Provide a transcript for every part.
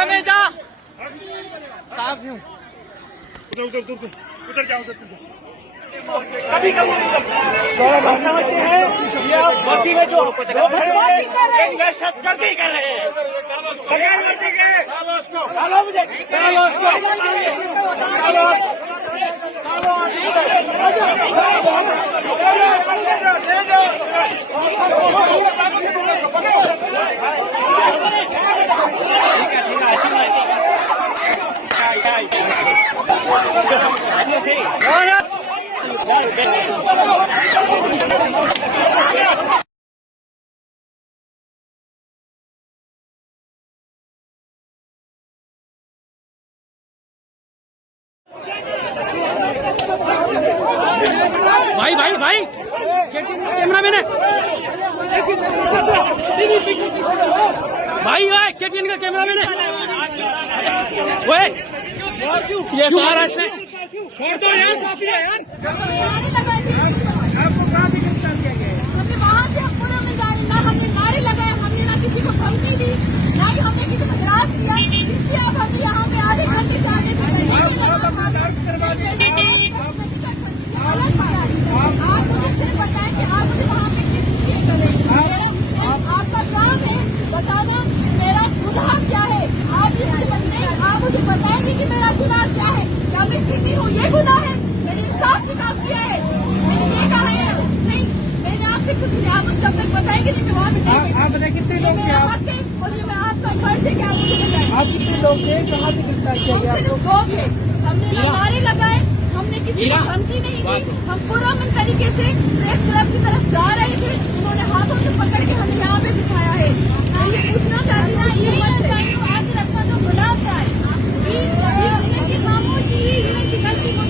समय जा साफ हूँ। उधर जाओ कभी कभी समझते हैं ये आप वर्दी में जो दहशतगर्दी कर रहे हैं बगैर वर्दी के। डालो मुझे भाई भाई भाई कैमरा मैन है भाई भाई केटीएन का कैमरा मैन है वो ये सारा इसने छोड़ दो यार काफी है यार। आपको कहाँ से गिरफ्तार किया गया? हमने वहाँ से पूरा में जाने ना हमने नारे लगाए, हमने ना किसी को धमकी दी, ना ही हमने किसी को हरास किया। इसलिए आप हम यहाँ पे आधे घंटे से आने आप मुझे सिर्फ बताएं कि आप मुझे वहाँ पे किस लिए करें। आपका काम है बताना मेरा गुनाह क्या है। आप मुझे बताएंगे कि मेरा गुनाह क्या है। क्या मैं सिद्धि हूँ ये गुनाह है? मैंने इंसाफ के काम किया है, मैंने ये कहा है नहीं, मैंने आपसे कुछ नहीं। आप मुझे तब तक बताएंगे नहीं मैं वहाँ पे आप बताए कितने लोग थे आप? और मैं आपका फर्ज है कि आप मुझे बताएं आप कितने लोग थे? कहाँ से गिरफ्तार किया गया? सिर्फ दो थे। हमने नारे लगाए, हमने किसी को धमकी नहीं दी। हम पुरअमन तरीके से प्रेस क्लब की तरफ जा रहे थे, उन्होंने हाथों से पकड़ के हमें यहाँ पे बिठाया है। ये पूछना चाहती ना ये आगे रखना जो गुनाह चाहे खामोशी ही गलती को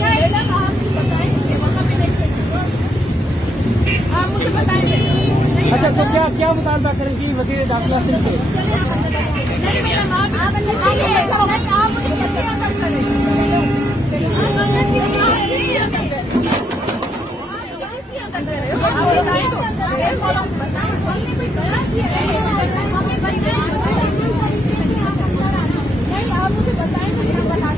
आपकी बताएंगे वहाँ पे देख सकते आप मुझे बताएंगे। अच्छा तो क्या मुतालबा करेंगी वजीर दाखिला सिंह से? नहीं मैडम आप मुझे कैसे अंदर करें? आप मुझे बताएंगे हम बता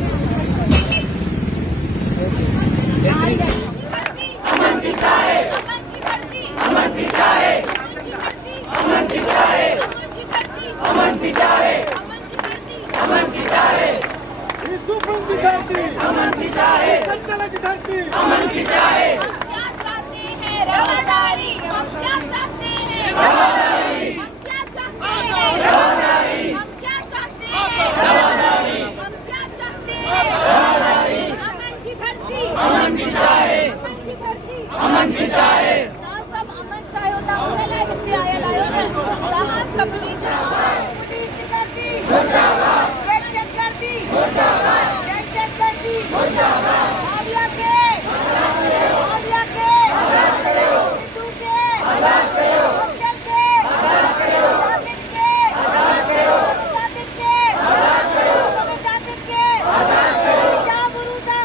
अमन की चाहे, अमन की चाहे, अमन की चाहे, अमन की चाहे, अमन की चाहे, सुपन की धरती, अमन की चाहे, संचालक की धरती, अमन की चाहे, हम क्या चाहते हैं रवादारी, हम क्या चाहते हैं रवादारी, हम क्या चाहते हैं रवादारी, हम क्या चाहते हैं रवादारी, हम क्या चाहते हैं रवादारी, अमन की धरती, अमन की चाहे, अमन की धरती, अमन की चाहे, ना सब अमन चाहे होता उन्हें लाए जितने आया लायो ना जहाँ सबकी पुलिस की धरती दहशत गर्दी दहशत गर्दी आलिया के सिद्धू के अफजल के सादिक के जागरूता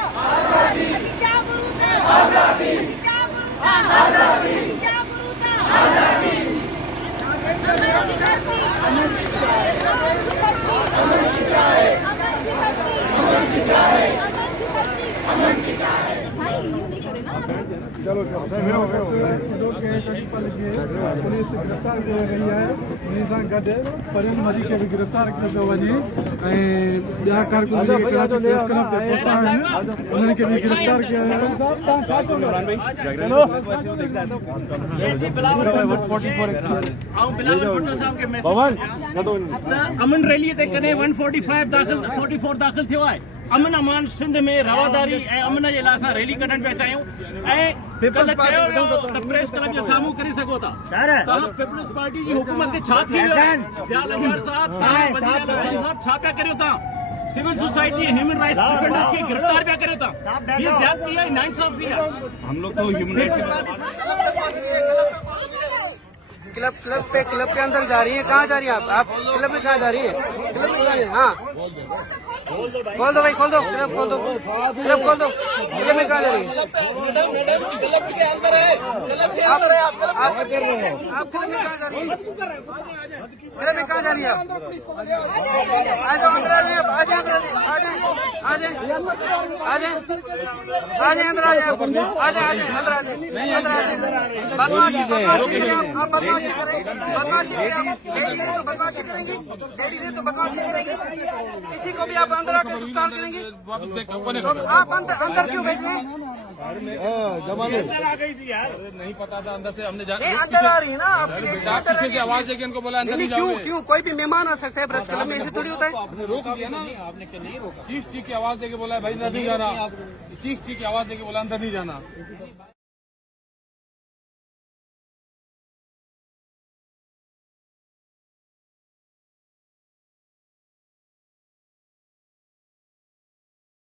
चलो पुलिस गिरफ्तार करे रही है उन्हीं सां गॾु परिन मरी खे बि गिरफ्तार कयो थो वञे ऐं ॿिया कारकुन जेके कराची प्रेस क्लब ते पहुता आहिनि उन्हनि खे बि गिरफ्तार कयो आहे। साहब तव्हां छा चवंदा? अमन रैली ते कॾहिं 144 दाख़िल थियो आहे। अमन अमान सिंध में रवादारी ऐं अमन जे लाइ असां रैली कढण पिया चाहियूं ऐं कल्ह चयो वियो त प्रेस क्लब जे साम्हूं करे सघो था। तव्हां पीपल्स पार्टी जी हुकूमत खे छा थी वियो? ज़ियाउल हक़ साहब छा पिया करियो तव्हां? Civil society human rights defenders की गिरफ्तार क्या करे था? ये ज्यादती है, नाइंसाफी है। हम लोग तो ह्यूमन राइट्स क्लब के अंदर जा रही है। कहाँ जा रही है आप क्लब में कहाँ जा रही है? क्लब में जा रही है। हाँ खोल दो भाई, खोल दो, क्लब खोल दो, क्लब खोल दो। ये में कहाँ जा रही है? क्लब के अंदर है, क्लब के अंदर है, आप आप क्लब में कहाँ जा रही है? क्लब में कहाँ जा रही है? आ जाओ अंदर, आ जाए, आ जाए, आ जाए, आ जाए, आ जाए, आ जाए अंदर, आ जाए, आ जाए, आ जाए, अंदर आ जाए, अंदर आ जाए। बदमाशी, बदमाशी, आप बदमाशी करेंगे, बदमाशी लेडी है तो बदमाशी करेंगे, लेडी है तो बदमाशी करेंगे, किसी को भी आप अंदर आकर गिरफ्तार करेंगे। तो आप अंदर क्यों भेज रहे हैं? अंदर आ गई थी यार, नहीं पता था अंदर से हमने नहीं, अंदर आ रही है ना आपकी लेडी, अंदर आ रही है। आवाज देके उनको बोला अंदर नहीं क्यों जाओगे। क्यों कोई भी मेहमान आ सकता है प्रेस क्लब में, ऐसे थोड़ी होता है। आपने रोक दिया ना, आपने क्यों नहीं रोका? चीख चीख की आवाज देके बोला भाई अंदर नहीं जाना, चीख चीख की आवाज देके बोला अंदर नहीं जाना।